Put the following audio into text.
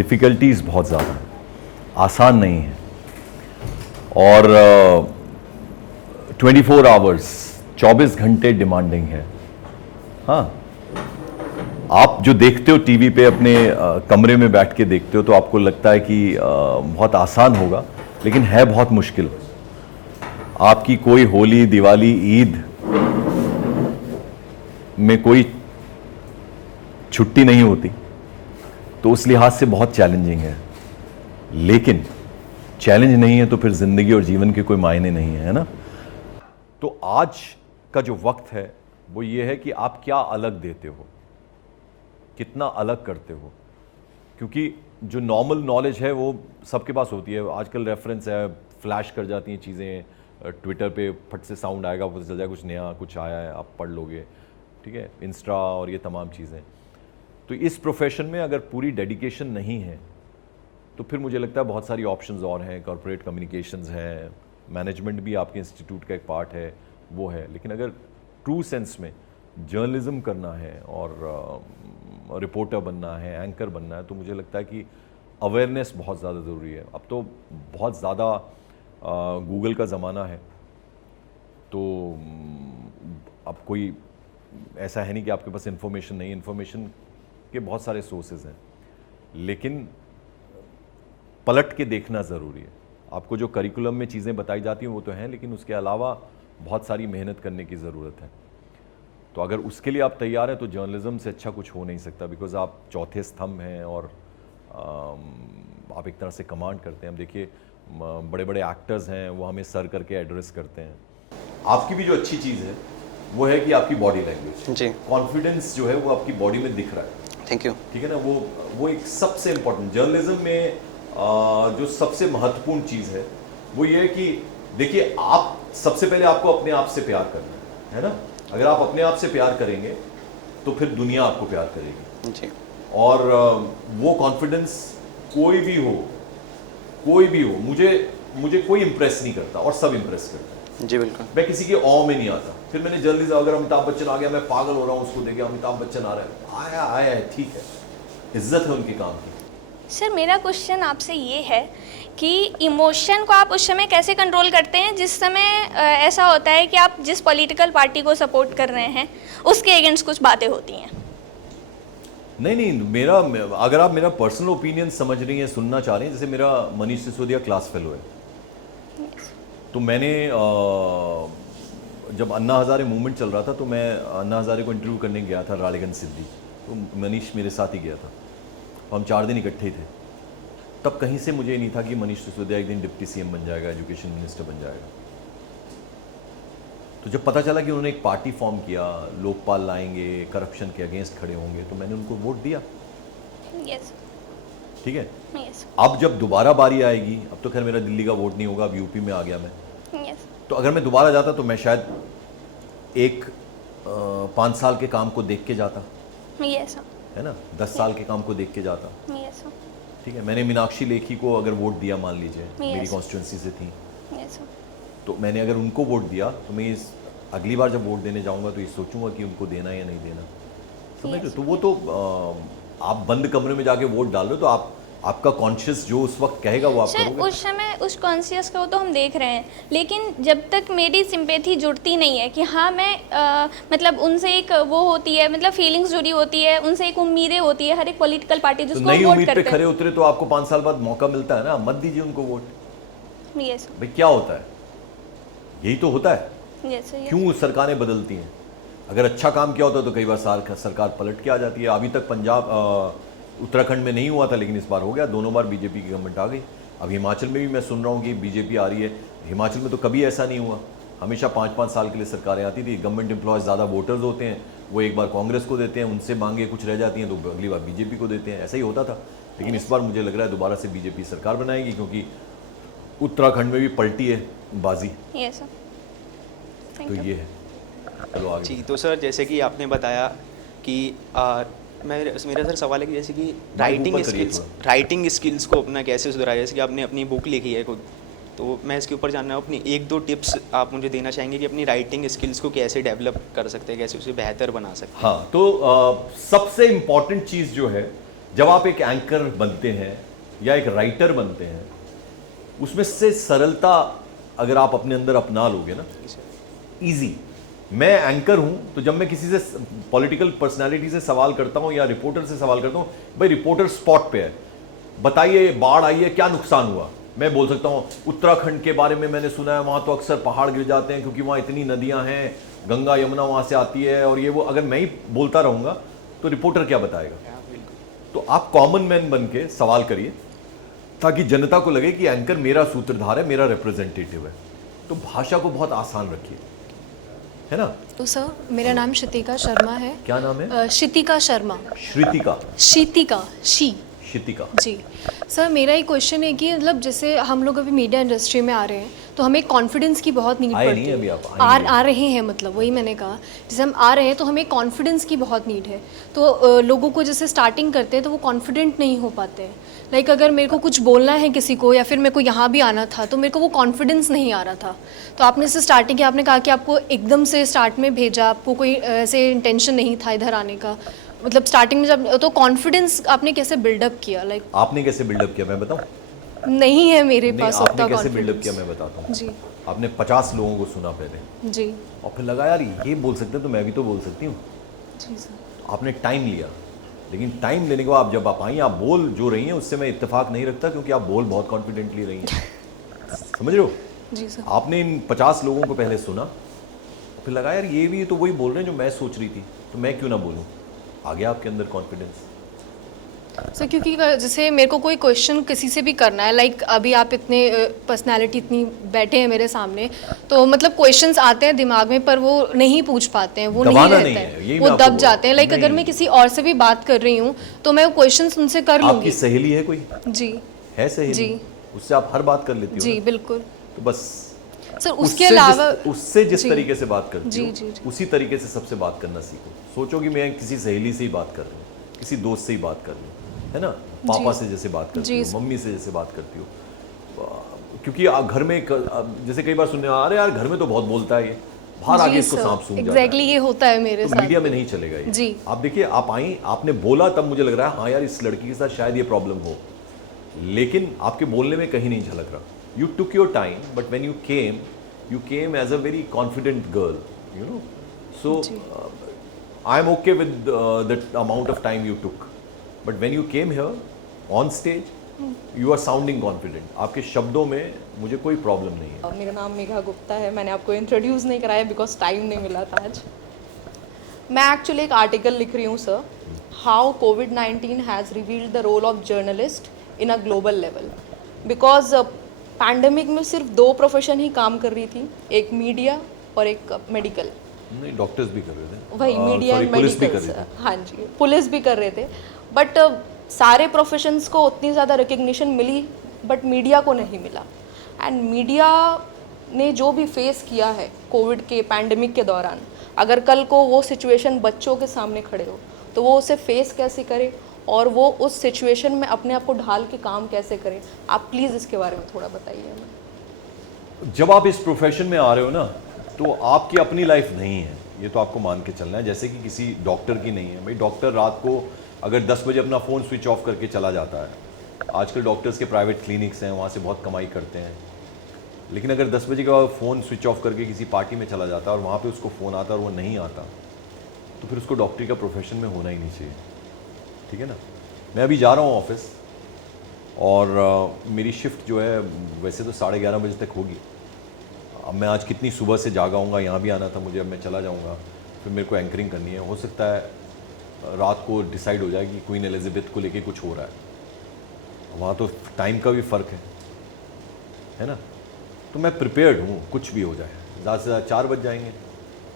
Difficulties बहुत ज़्यादा हैं, आसान नहीं है। और 24 आवर्स 24 घंटे डिमांडिंग है। हाँ, आप जो देखते हो टीवी पे अपने कमरे में बैठ के देखते हो तो आपको लगता है कि बहुत आसान होगा, लेकिन है बहुत मुश्किल। आपकी कोई होली, दिवाली, ईद में कोई छुट्टी नहीं होती, तो उस लिहाज से बहुत चैलेंजिंग है। लेकिन चैलेंज नहीं है तो फिर जिंदगी और जीवन के कोई मायने नहीं है ना। तो आज का जो वक्त है वो ये है कि आप क्या अलग देते हो, कितना अलग करते हो। क्योंकि जो नॉर्मल नॉलेज है वो सबके पास होती है। आजकल रेफरेंस है, फ्लैश कर जाती हैं चीज़ें, ट्विटर पे फट से साउंड आएगा, पता चल जाएगा कुछ नया कुछ आया है, आप पढ़ लोगे, ठीक है, इंस्टा और ये तमाम चीज़ें। तो इस प्रोफेशन में अगर पूरी डेडिकेशन नहीं है तो फिर मुझे लगता है बहुत सारी ऑप्शंस और हैं। कॉर्पोरेट कम्युनिकेशंस है, मैनेजमेंट भी आपके इंस्टीट्यूट का एक पार्ट है, वो है। लेकिन अगर ट्रू सेंस में जर्नलिज्म करना है और रिपोर्टर बनना है, एंकर बनना है, तो मुझे लगता है कि अवेयरनेस बहुत ज़्यादा ज़रूरी है। अब तो बहुत ज़्यादा गूगल का ज़माना है, तो अब कोई ऐसा है नहीं कि आपके पास इन्फॉर्मेशन नहीं, इन्फॉर्मेशन के बहुत सारे सोर्सेज हैं, लेकिन पलट के देखना ज़रूरी है। आपको जो करिकुलम में चीज़ें बताई जाती हैं वो तो हैं, लेकिन उसके अलावा बहुत सारी मेहनत करने की ज़रूरत है। तो अगर उसके लिए आप तैयार हैं तो जर्नलिज्म से अच्छा कुछ हो नहीं सकता, बिकॉज आप चौथे स्तंभ हैं और आप एक तरह से कमांड करते हैं। अब देखिए, बड़े बड़े एक्टर्स हैं, वो हमें सर करके एड्रेस करते हैं। आपकी भी जो अच्छी चीज़ है वो है कि आपकी बॉडी लैंग्वेज जी, कॉन्फिडेंस जो है वो आपकी बॉडी में दिख रहा है। Thank you. ठीक है ना, वो एक सबसे इम्पोर्टेंट जर्नलिज्म में जो सबसे महत्वपूर्ण चीज़ है वो ये है कि देखिए, आप सबसे पहले आपको अपने आप से प्यार करना है ना। अगर आप अपने आप से प्यार करेंगे तो फिर दुनिया आपको प्यार करेगी जी। और वो कॉन्फिडेंस कोई भी हो, मुझे कोई इंप्रेस नहीं करता और सब इंप्रेस करता है जी। बिल्कुल, मैं किसी के औ में नहीं आता। फिर मैंने जर्नलिज्म, अगर अमिताभ बच्चन आ गया, मैं पागल हो रहा हूँ उसको देखे, अमिताभ बच्चन आ रहा है, आया है, ठीक है, इज्जत है उनके काम की। सर, मेरा क्वेश्चन आपसे ये है कि इमोशन को आप उस समय कैसे कंट्रोल करते हैं जिस समय ऐसा होता है कि आप जिस पॉलिटिकल पार्टी को सपोर्ट कर रहे हैं उसके अगेंस्ट कुछ बातें होती हैं। नहीं, अगर आप मेरा पर्सनल ओपिनियन समझ रही हैं, सुनना चाह रही हैं, जैसे मेरा मनीष सिसोदिया क्लास फेलो है, तो मैंने जब अन्ना हज़ारे मूवमेंट चल रहा था तो मैं अन्ना हज़ारे को इंटरव्यू करने गया था रालेगंज सिद्धि, तो मनीष मेरे साथ ही गया था, हम 4 दिन इकट्ठे ही थे। तब कहीं से मुझे नहीं था कि मनीष सिसोदिया एक दिन डिप्टी सीएम बन जाएगा, एजुकेशन मिनिस्टर बन जाएगा। तो जब पता चला कि उन्होंने एक पार्टी फॉर्म किया, लोकपाल लाएंगे, करप्शन के अगेंस्ट खड़े होंगे, तो मैंने उनको वोट दिया। यस, ठीक है। यस, अब जब दोबारा बारी आएगी, अब तो खैर मेरा दिल्ली का वोट नहीं होगा, अब यूपी में आ गया मैं, यस, तो अगर मैं दोबारा जाता तो मैं शायद 5 साल के काम को देख के जाता, यस, है ना, 10 साल के काम को देख के जाता। यस, ठीक है, मैंने मीनाक्षी लेखी को अगर वोट दिया, मान लीजिए मेरी Yes. कॉन्स्टिट्यूंसी से थी, यस, तो मैंने अगर उनको वोट दिया तो मैं अगली बार जब वोट देने जाऊंगा तो ये सोचूंगा कि उनको देना या नहीं देना, समझ रहे हो? तो वो तो आप बंद कमरे में जाके वोट डाल रहे हो, तो आपका कॉन्शियस जो उस वक्त कहेगा वो आप सर, करोगे। उस समय उस कॉन्शियस को तो हम देख रहे हैं, लेकिन जब तक मेरी सिंपैथी जुड़ती नहीं है कि हाँ मैं मतलब उनसे एक वो होती है, मतलब फीलिंग्स जुड़ी होती है, उनसे एक उम्मीदें होती है हर एक पॉलिटिकल पार्टी तो जिसको नई वोट उम्मीद पे करते हैं। खरे उतरे तो आपको 5 साल बाद मौका मिलता है ना, मत दीजिए उनको वोट। यस, भाई क्या होता है, यही तो होता है। यस, क्यों सरकारें बदलती हैं? अगर अच्छा काम किया होता तो कई बार सरकार पलट के आ जाती है। अभी तक पंजाब उत्तराखंड में नहीं हुआ था, लेकिन इस बार हो गया, दोनों बार बीजेपी की गवर्नमेंट आ गई। अब हिमाचल में भी मैं सुन रहा हूँ कि बीजेपी आ रही है। हिमाचल में तो कभी ऐसा नहीं हुआ, हमेशा 5-5 साल के लिए सरकारें आती थी। गवर्नमेंट एम्प्लॉयज़ ज़्यादा वोटर्स होते हैं, वो एक बार कांग्रेस को देते हैं, उनसे मांगे कुछ रह जाती हैं तो अगली बार बीजेपी को देते हैं, ऐसा ही होता था। लेकिन इस बार मुझे लग रहा है दोबारा से बीजेपी सरकार बनाएगी, क्योंकि उत्तराखंड में भी पलटी है बाजी। यस, तो ये है। चलो आगे जी। तो सर, जैसे कि आपने बताया कि मेरा सर सवाल है कि जैसे कि राइटिंग स्किल्स को अपना कैसे सुधारा। जैसे कि आपने अपनी बुक लिखी है खुद, तो मैं इसके ऊपर जानना हूँ, अपनी 1-2 टिप्स आप मुझे देना चाहेंगे कि अपनी राइटिंग स्किल्स को कैसे डेवलप कर सकते हैं, कैसे उसे बेहतर बना सकते हैं। हाँ, तो सबसे इम्पॉर्टेंट चीज़ जो है जब आप एक एंकर बनते हैं या एक राइटर बनते हैं, उसमें से सरलता अगर आप अपने अंदर अपना लोगे ना, इजी। मैं एंकर हूं तो जब मैं किसी से पॉलिटिकल पर्सनालिटी से सवाल करता हूं या रिपोर्टर से सवाल करता हूं, भाई रिपोर्टर स्पॉट पे है, बताइए बाढ़ आई है, क्या नुकसान हुआ, मैं बोल सकता हूं उत्तराखंड के बारे में मैंने सुना है वहां तो अक्सर पहाड़ गिर जाते हैं क्योंकि वहां इतनी नदियां हैं, गंगा यमुना वहां से आती है और ये वो। अगर मैं ही बोलता रहूंगा तो रिपोर्टर क्या बताएगा? तो आप कॉमन मैन बन के सवाल करिए ताकि जनता को लगे कि एंकर मेरा सूत्रधार है, मेरा रिप्रेजेंटेटिव है। तो भाषा को बहुत आसान रखिए, है ना? तो सर मेरा नाम श्रुतिका शर्मा है। क्या नाम है? श्रुतिका शर्मा। श्रुतिका? श्रुतिका, श्रुतिका। जी सर, मेरा एक क्वेश्चन है कि मतलब जैसे हम लोग अभी मीडिया इंडस्ट्री में आ रहे हैं तो हमें कॉन्फिडेंस की बहुत नीड पड़ती है। अभी आप आ रहे हैं, मतलब वही मैंने कहा, जैसे हम आ रहे हैं तो हमें कॉन्फिडेंस की बहुत नीड है। तो लोगों को जैसे स्टार्टिंग करते हैं तो वो कॉन्फिडेंट नहीं हो पाते हैं। लाइक अगर मेरे को कुछ बोलना है किसी को या फिर मेरे को यहाँ भी आना था तो मेरे को वो कॉन्फिडेंस नहीं आ रहा था। तो आपने से स्टार्टिंग की, आपने कहा कि आपको एकदम से स्टार्ट में भेजा, आपको कोई ऐसे इंटेंशन नहीं था इधर आने का, मतलब स्टार्टिंग में जब, तो कॉन्फिडेंस आपने कैसे बिल्डअप किया? लाइक आपने कैसे बिल्डअप किया मैं बताऊं? नहीं है मेरे पास आपने उतना कैसे बिल्डअप कॉन्फिडेंस। किया मैं बताता हूँ। जी आपने 50 लोगों को सुना पहले जी और फिर लगा यार ये बोल सकते हैं तो मैं भी तो बोल सकती हूँ। जी सर। आपने टाइम लिया, लेकिन टाइम लेने के बाद जब आप आई, आप बोल जो रही हैं उससे मैं इत्तेफाक नहीं रखता क्योंकि आप बोल बहुत कॉन्फिडेंटली रही हैं। समझ रहे हो? जी सर। आपने इन 50 लोगों को पहले सुना, फिर लगा यार ये भी तो वही बोल रहे हैं जो मैं सोच रही थी, तो मैं क्यों ना बोलूँ। आ गया आपके अंदर कॉन्फिडेंस। सर क्योंकि जैसे मेरे को कोई क्वेश्चन किसी से भी करना है, लाइक अभी आप इतने पर्सनालिटी इतनी बैठे हैं मेरे सामने, तो मतलब क्वेश्चंस आते हैं दिमाग में पर वो नहीं पूछ पाते हैं, वो नहीं दबाना रहता नहीं है, है, यही वो मैं आपको दब बोल जाते हैं। रहा हूँ। लाइक अगर नहीं। मैं किसी और से भी बात कर रही हूँ तो मैं वो क्वेश्चंस उनसे कर आपकी लूँगी। सहेली है कोई? जी है सहेली? जी। उससे आप हर बात कर लेती हो जी ना? बिल्कुल तो बस सर। उसके अलावा उससे जिस जी। तरीके से बात करती जी, हो जी, जी। उसी तरीके से सबसे बात करना सीखो। सोचो कि मैं किसी सहेली से ही बात कर रही हूँ, किसी दोस्त से ही बात कर रही हूँ, है ना? पापा से जैसे बात करती हो, मम्मी से जैसे बात करती हो। क्योंकि घर में जैसे कई बार सुनने अरे यार घर में तो बहुत बोलता है ये, बाहर आके इसको सांप सूंघ जाता है। एग्जैक्टली ये होता है मेरे तो साथ। मीडिया में नहीं चलेगा ये। जी। आप देखिए, आप आई, आपने बोला तब मुझे लग रहा है हाँ यार इस लड़की के साथ शायद ये प्रॉब्लम हो, लेकिन आपके बोलने में कहीं नहीं झलक रहा। You took your time but when you came as a very confident girl, you know, so I'm okay with the amount of time you took, but when you came here on stage you are sounding confident. आपके शब्दों में मुझे कोई problem नहीं है। मेरा नाम मेघा गुप्ता है। मैंने आपको इंट्रोड्यूस नहीं कराया बिकॉज टाइम नहीं मिला था आज। मैं एक्चुअली एक आर्टिकल लिख रही हूँ सर, हाउ कोविड-19 has revealed the role of journalist in a global level. Because pandemic में सिर्फ 2 प्रोफेशन ही काम कर रही थी, एक मीडिया और एक मेडिकल। नहीं, डॉक्टर्स भी कर रहे थे वही मीडिया एंड पुलिस भी कर मेडिकल रही थी। हाँ जी, पुलिस भी कर रहे थे। बट सारे प्रोफेशंस को उतनी ज़्यादा रिकग्निशन मिली बट मीडिया को नहीं मिला। एंड मीडिया ने जो भी फेस किया है कोविड के पैंडमिक के दौरान, अगर कल को वो सिचुएशन बच्चों के सामने खड़े हो तो वो उसे फेस कैसे करे और वो उस सिचुएशन में अपने आप को ढाल के काम कैसे करें। आप प्लीज़ इसके बारे में थोड़ा बताइए हमें। जब आप इस प्रोफेशन में आ रहे हो ना तो आपकी अपनी लाइफ नहीं है, ये तो आपको मान के चलना है, जैसे कि किसी डॉक्टर की नहीं है। भाई डॉक्टर रात को अगर 10 बजे अपना फ़ोन स्विच ऑफ करके चला जाता है। आजकल डॉक्टर्स के प्राइवेट क्लिनिक्स हैं, वहाँ से बहुत कमाई करते हैं, लेकिन अगर 10 बजे के बाद फ़ोन स्विच ऑफ करके किसी पार्टी में चला जाता है और वहाँ पे उसको फ़ोन आता है और वो नहीं आता, तो फिर उसको डॉक्टरी का प्रोफेशन में होना ही नहीं चाहिए। ठीक है ना? मैं अभी जा रहा हूँ ऑफिस और मेरी शिफ्ट जो है वैसे तो 11:30 बजे तक होगी। अब मैं आज कितनी सुबह से जागा हूँगा, यहाँ भी आना था मुझे, अब मैं चला जाऊँगा, फिर मेरे को एंकरिंग करनी है। हो सकता है रात को डिसाइड हो जाए कि क्वीन एलिजाबेथ को लेके कुछ हो रहा है, वहाँ तो टाइम का भी फ़र्क है ना? तो मैं प्रिपेयर्ड हूँ, कुछ भी हो जाए। ज़्यादा से ज़्यादा 4 बज जाएंगे,